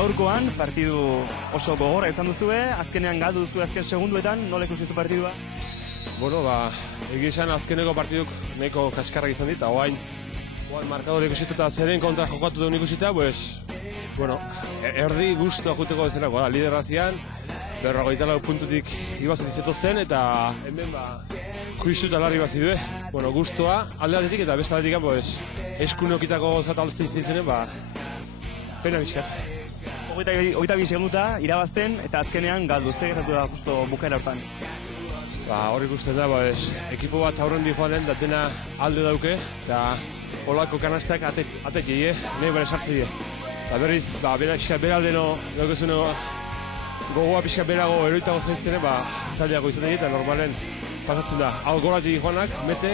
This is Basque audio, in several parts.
gaurkoan partidu oso gogorra izan duzue, azkenean galdu duzue azken segunduetan, nola ikusi duzu partidua? Bueno, egia esan azkeneko partiduk nahiko kaskarrak izan dit, oain markador ikusita eta zeren kontra jokatu duen ikusita, erdi guztua juteko bezalako da, liderrazian, 54 puntutik ibazak izetozten, eta hemen kuizu eta larri bat zidue. Guztua alde batetik eta beste batetik eskunokitako zataltzen zintzenen, pena bizkat. 22 segunduta irabazten eta azkenean galdu, zer gertatu da justo bukaera hortan? Hor ikusten da, ekipo bat aurren di joanen, da dena alde dauke, eta holako kanastak atek die, nahi bare sartze die. Eta berriz, bera aldeno, gogoa pixka berago eroitago zaiztene, zailago izaten eta normalen pasatzen da. Hau goratik joanak, mete,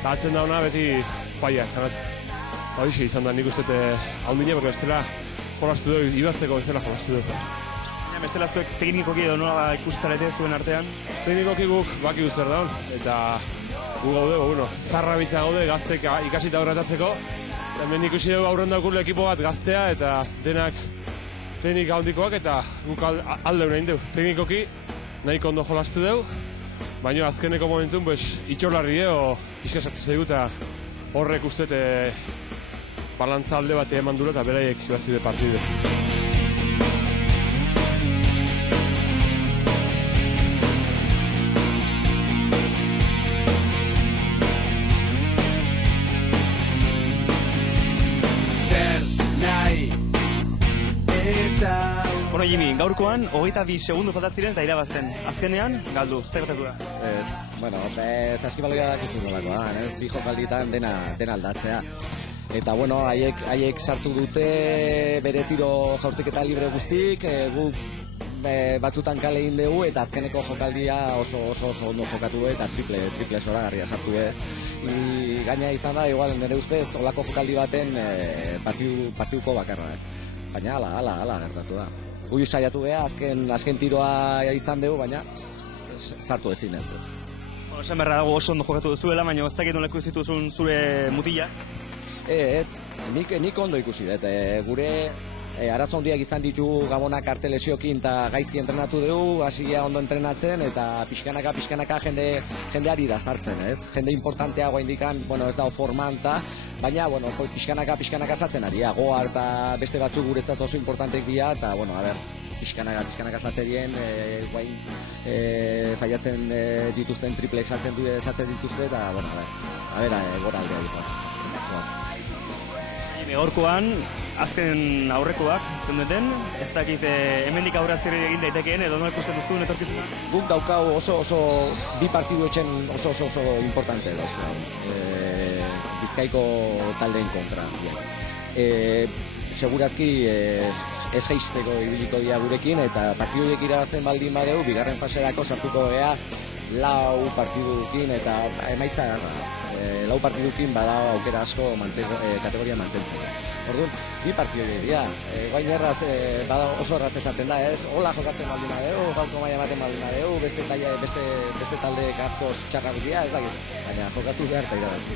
eta atzen da hona beti paia. Horixe izan da nik uste haundine, porque bestela jolastu dugu, ibazteko bezala jolastu dugu. Baina bestela zuek teknikoki edo nola ikustarete zuen artean? Teknikoki guk baki zer daun, eta gu gaude, zarra bitza gaude gaztek ikasita aurretatzeko. Hemen ikusi dugu aurren daukul ekipo bat gaztea eta denak teknika handikoak eta guk alde nahi dugu. Teknikoki nahiko ondo jolastu dugu, baina azkeneko momentun itxolarri pixka sartu zaigu eta horrek ustez balantza alde bat eman dura eta beraiek ibazide partidu. Bueno, Jimmy, gaurkoan 22 segundu falta ziren eta irabazten. Azkenean, galdu, zer gertatu da? Saskibaldia dakizu nolakoa, bi jokalditan dena aldatzea. Eta, haiek sartu dute bere tiro jaurtiketa libre guztik, guk batzutan kale egin dugu eta azkeneko jokaldia oso ondo jokatu eta triple zoragarria sartu ez. Gaina izan da, igual, nire ustez, olako jokaldi baten partiduko bakarra ez. Baina hala gertatu da. Gui saiatu beha, azken tiroa izan dugu, baina sartu ezin ez. Esan berra dago oso ondo jokatu duzuela, baina ez dakit nolako zituzun zure mutila? Ez, nik ondo ikusi dut. Gure arazo handiak izan ditu Gabonak arte lesiokin eta gaizki entrenatu dugu, hasia ondo entrenatzen eta pixkanaka jendeari da sartzen, ez? Jende importantea guaindikan, ez dago forman eta, baina, pixkanaka sartzen ari, goar eta beste batzuk guretzat oso importantek dira, eta, pixkanaka sartzen dien, faiatzen dituzten triplek sartzen dituzte, eta, gora aldea dituz. Gaurkoan, azken aurrekoak zendeten, ez dakit hemendik aurra zer egin daitekeen edo nola ikusten duzuen etorkizuna? Guk daukau oso bi partidu etxen oso importante dauzko. Bizkaiko taldeen kontra. Segurazki ez jaisteko ibiliko dira gurekin eta partiduek irabazten baldin badeu, bigarren faserako sartuko gea 4 partidukin eta emaitza lau partidukin bada aukera asko kategoria mantentzen. Orduan, bi partidu dira. Guain oso erraz esaten da, ez? Hola jokatzen baldin badeu, gaurko maila ematen baldin badeu, beste taldeek askoz txarrak dira, ez dakit. Baina jokatu behar eta irabazki.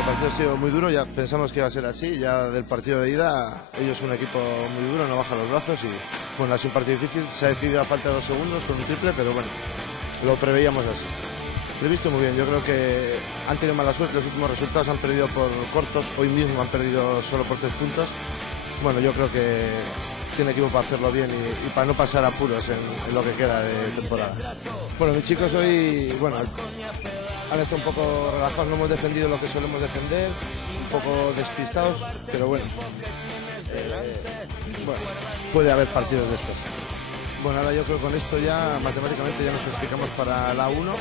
El partido ha sido muy duro, ya pensamos que iba a ser así, ya del partido de ida, ellos son un equipo muy duro, no bajan los brazos y ha sido un partido difícil, se ha decidido a falta de 2 segundos con un triple, pero lo preveíamos así. Lo he visto muy bien, yo creo que han tenido mala suerte, los últimos resultados han perdido por cortos, hoy mismo han perdido solo por 3 puntos. Yo creo que tiene equipo para hacerlo bien y para no pasar apuros en lo que queda de temporada. Mis chicos hoy, han estado un poco relajados, no hemos defendido lo que solemos defender, un poco despistados, pero puede haber partidos de estos. Ahora yo creo que con esto ya matemáticamente ya nos clasificamos para la 1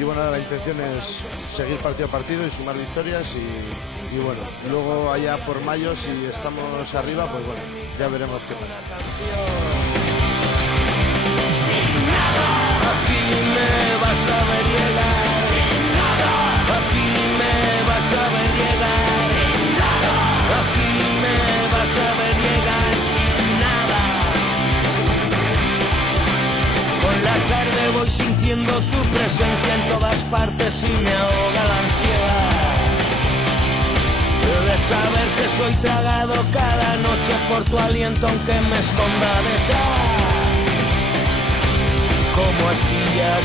y ahora la intención es seguir partido a partido y sumar victorias y luego allá por mayo si estamos arriba, ya veremos qué pasa. Sin nada, aquí me vas a ver llegar. Sin nada, aquí me vas a ver llegar. Sin nada, aquí sintiendo tu presencia en todas partes y me ahoga la ansiedad de saber que soy tragado cada noche por tu aliento aunque me esconda detrás como astillas